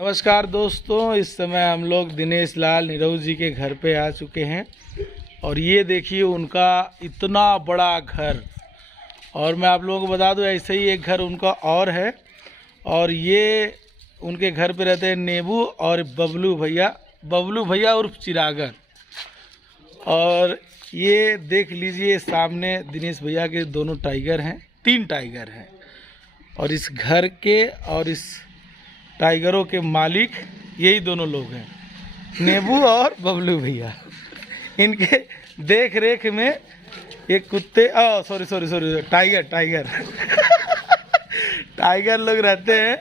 नमस्कार दोस्तों, इस समय हम लोग दिनेश लाल निरहू जी के घर पे आ चुके हैं और ये देखिए उनका इतना बड़ा घर। और मैं आप लोगों को बता दूं, ऐसे ही एक घर उनका और है और ये उनके घर पे रहते हैं नेबू और बबलू भैया उर्फ चिरागन। और ये देख लीजिए सामने दिनेश भैया के दोनों टाइगर हैं, 3 टाइगर हैं। और इस घर के और इस टाइगरों के मालिक यही दोनों लोग हैं, नेबू और बबलू भैया। इनके देख रेख में एक कुत्ते सॉरी टाइगर टाइगर लोग रहते हैं।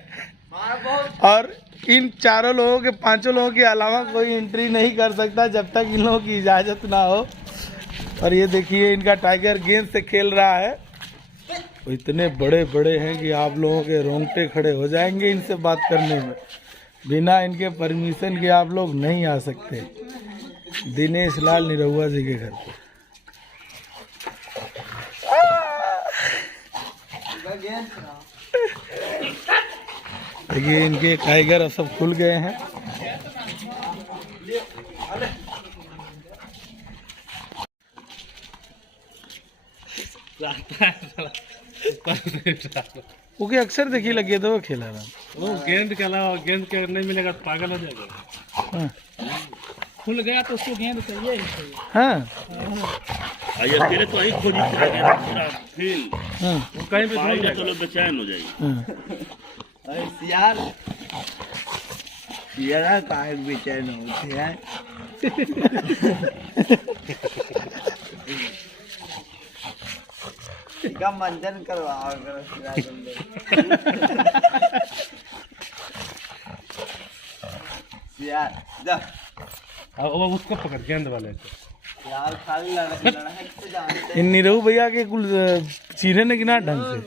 और इन 4 लोगों के 5 लोगों के अलावा कोई एंट्री नहीं कर सकता जब तक इन लोगों की इजाज़त ना हो। और ये देखिए इनका टाइगर गेंद से खेल रहा है। वो इतने बड़े बड़े हैं कि आप लोगों के रोंगटे खड़े हो जाएंगे इनसे बात करने में। बिना इनके परमिशन के आप लोग नहीं आ सकते दिनेश लाल निरहुआ जी के घर पे। देखिए इनके टाइगर सब खुल गए हैं। ओके अक्सर देखिए लगे तो वो खेला रहा, वो गेंद के अलावा गेंद के नहीं मिलेगा तो पागल हो जाएगा। हाँ खुल गया तो उसको गेंद चाहिए। हाँ अकेले तो वही खोजी पूरा फील्ड हाँ कहीं पे छोड़ तो लोग बेचैन हो जाएंगे। यार काहे बेचैन होते हैं। का मंजन करवाओ यार जा। अब उसको पकड़ गेंद वाले यार खाली लड़के तो जानते हैं। इन निरहू भैया के कुल चीरे ने गिना ढंग से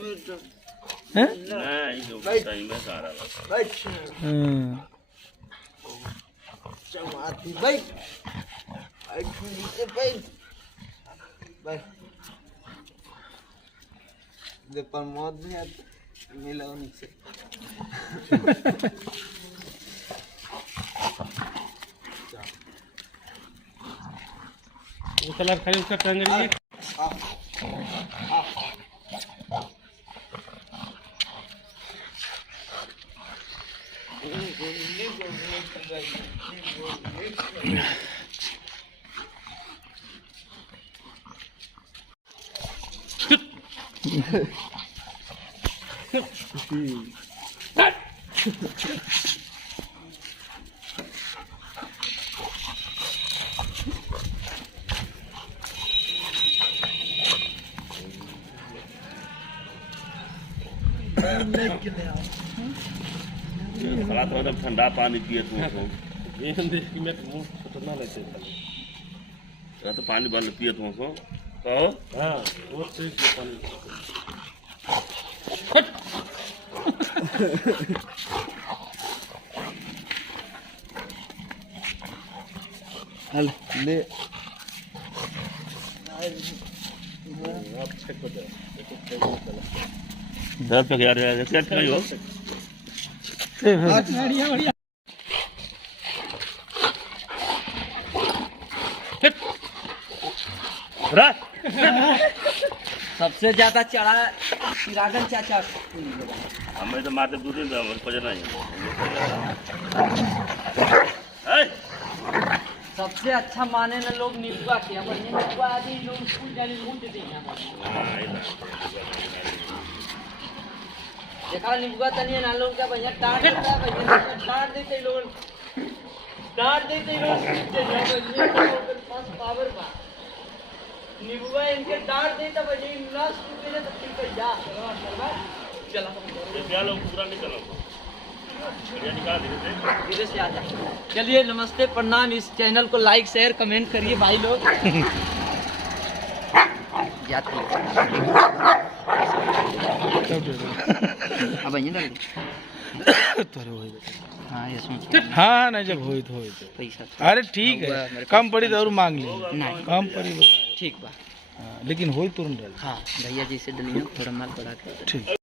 हैं। नहीं जो टाइम है सारा बैठ हाँ। चमाती बैठ नीचे बैठ दे प्रमोद भी मिला उनसे। वो कलर खाली उसका टंगड़ी साला तो एकदम ठंडा पानी पिए तुम गेंद देख के मैं मुंह फटना लगता है। तो पानी बंद पिए तुम को कहो। हाँ वो ठीक है पानी। हल ले आप चेक कर दो। दर्द पे यार चेक करियो। सबसे ज्यादा चढ़ा चिरागन चाचा। हमें तो मारते 2 दिन पजना है। सबसे अच्छा माने ना लोग निबुआ के। अब ये निबुआ आदि लोग स्कूल जाने मुंह दे देंगे। देखा निबुआ तनिए ना लोग का भैया डांट देता है। भैया डांट देते लोग पास पावर बा निबुआ इनके डांट देता भैया ना स्कूल में तो ठीक है जा चला ये लोग पूरा नहीं चलो धीरे से आ जा। चलिए नमस्ते प्रणाम। इस चैनल को लाइक शेयर कमेंट करिए भाई लोग। जाती अब हाँ ये सुन हाँ नहीं जब हो तो पैसा अरे ठीक है, कम पड़ी तो और मांग ली। नहीं कम पड़ी बताए ठीक बा। लेकिन हो तुरंत। हाँ भैया जी से डलिया थोड़ा माल बढ़ा के ठीक।